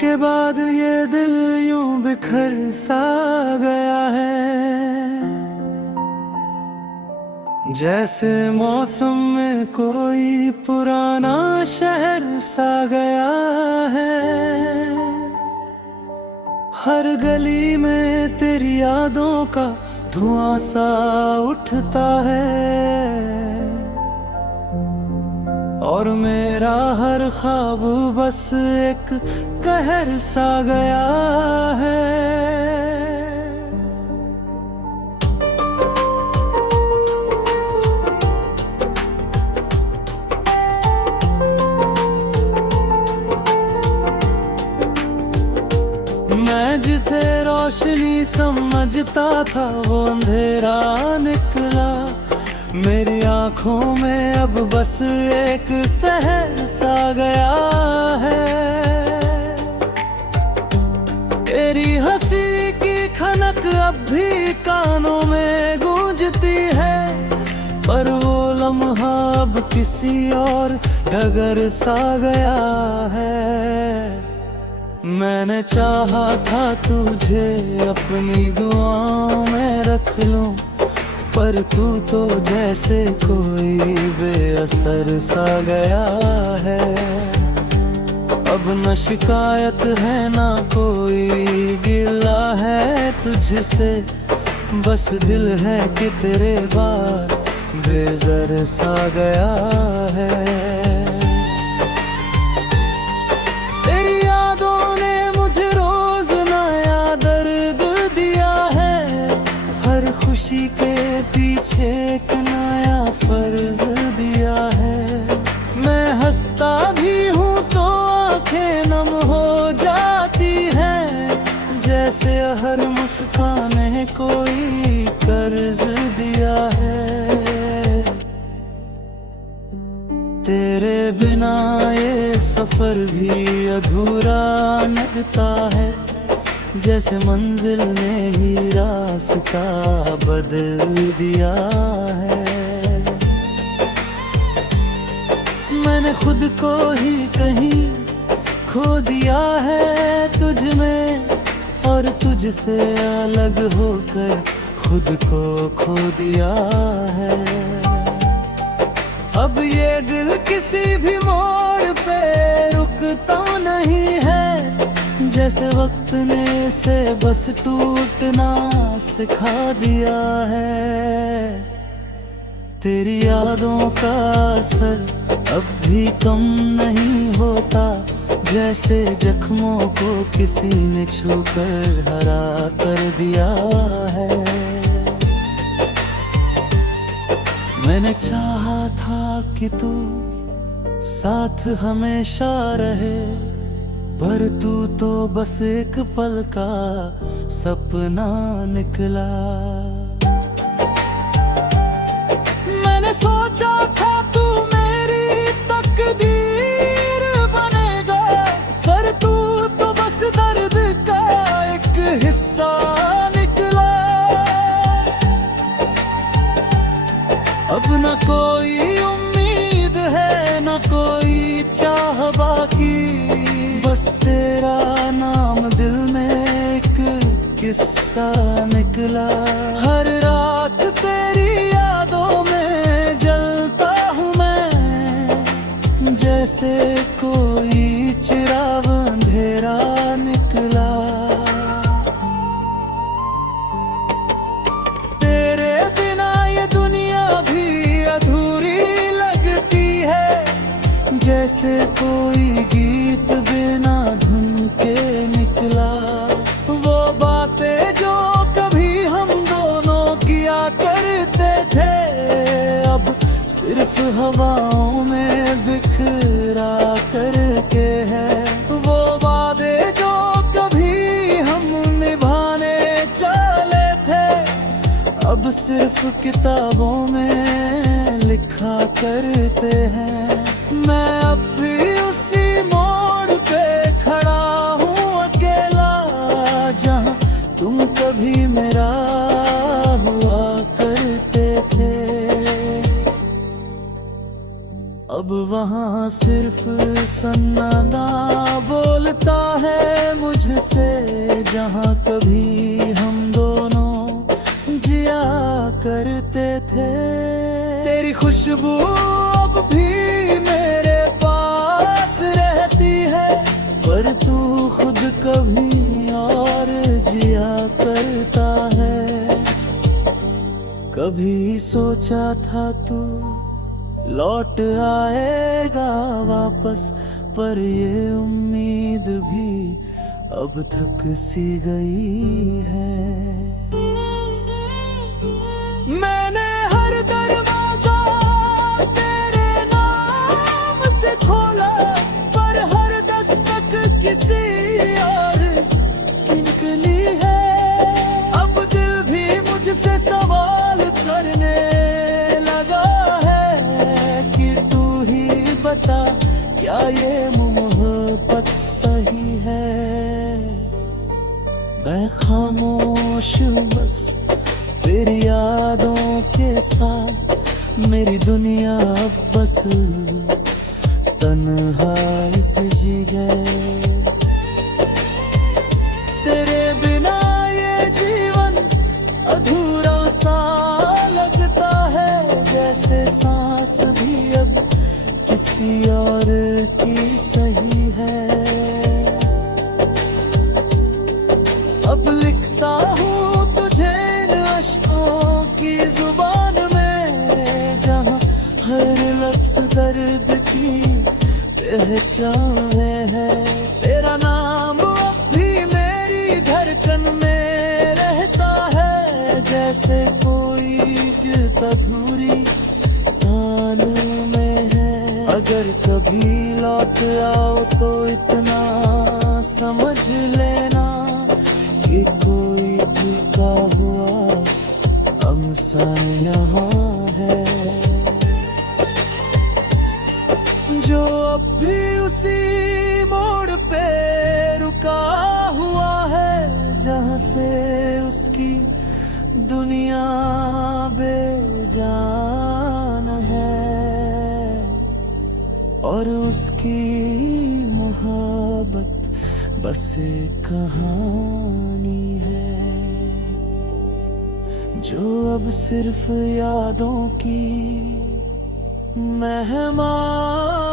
के बाद ये दिल यूं बिखर सा गया है, जैसे मौसम में कोई पुराना शहर सा गया है। हर गली में तेरी यादों का धुआं सा उठता है, और मेरा हर ख्वाब बस एक कहर सा गया है। मैं जिसे रोशनी समझता था वो अंधेरा निकला, मेरी आंखों में अब बस एक सहर सा गया है। तेरी हंसी की खनक अब भी कानों में गूंजती है, पर वो लम्हा अब किसी और डगर सा गया है। मैंने चाहा था तुझे अपनी दुआओं में रख लूं, पर तू तो जैसे कोई बेअसर सा गया है। अब न शिकायत है ना कोई गिला है तुझसे, बस दिल है कि तेरे बाद बेज़र सा गया है। खुशी के पीछे एक नया फर्ज दिया है। मैं हंसता भी हूँ तो आंखें नम हो जाती हैं, जैसे हर मुस्कान कोई कर्ज दिया है। तेरे बिना ये सफर भी अधूरा लगता है, जैसे मंजिल ने ही रास्ता बदल दिया है। मैंने खुद को ही कहीं खो दिया है तुझ में, और तुझसे अलग होकर खुद को खो दिया है। अब ये दिल किसी भी मोड़ पे रुकता नहीं है, जैसे वक्त ने इसे बस टूटना सिखा दिया है। तेरी यादों का असर अब भी कम नहीं होता, जैसे जख्मों को किसी ने छूकर हरा कर दिया है। मैंने चाहा था कि तू साथ हमेशा रहे, पर तू तो बस एक पल का सपना निकला। मैंने सोचा था तू मेरी तकदीर बनेगा, पर तू तो बस दर्द का एक हिस्सा निकला। अब न कोई उम्मीद है न कोई चाह बाकी, बस तेरा नाम दिल में एक किस्सा निकला। हर रात तेरी यादों में जलता हूँ मैं, जैसे कोई चिराग अंधेरा निकला। तेरे बिना ये दुनिया भी अधूरी लगती है, जैसे कोई गीत बिना धुन के निकला। वो बातें जो कभी हम दोनों किया करते थे, अब सिर्फ हवाओं में बिखरा करके है। वो वादे जो कभी हम निभाने चले थे, अब सिर्फ किताबों में लिखा करते हैं। मैं अब भी उसी मोड़ पे खड़ा हूँ अकेला, जहाँ तुम कभी मेरा हुआ करते थे। अब वहाँ सिर्फ सन्नाटा बोल भूलता है मुझसे जहाँ कभी हम दोनों जिया करते थे। तेरी खुशबू अब भी मेरे पास रहती है, पर तू खुद कभी और जिया करता है। कभी सोचा था तू लौट आएगा वापस, पर ये उम्मीद भी अब थक सी गई है। मैंने हर दरवाजा तेरे नाम से खोला, पर हर दस्तक किसी और की निकली है। अब दिल भी मुझसे सवाल करने लगा है कि तू ही बता, क्या ये मोहब्बत सही है? मैं खामोश बस तेरी यादों के साथ, मेरी दुनिया अब बस तन्हाई से जी गए। तेरे बिना ये जीवन अधूरा सा लगता है, जैसे सांस भी अब किसी और की सही है। अब लिखता हूँ तुझे इन अश्कों की जुबान में, जहाँ हर लफ्ज दर्द की पहचान है। तेरा नाम अब भी मेरी धड़कन में रहता है, जैसे कोई गिरत अधूरी तान में है। अगर कभी लौट आओ तो इतना समझ लेना कि कोई टूटा हुआ अमसान यहाँ है, जो अब भी उसी मोड़ पे रुका हुआ है, जहाँ से उसकी दुनिया बेजान है, और उसकी मोहब्बत बस एक कहानी है, जो अब सिर्फ यादों की मेहमान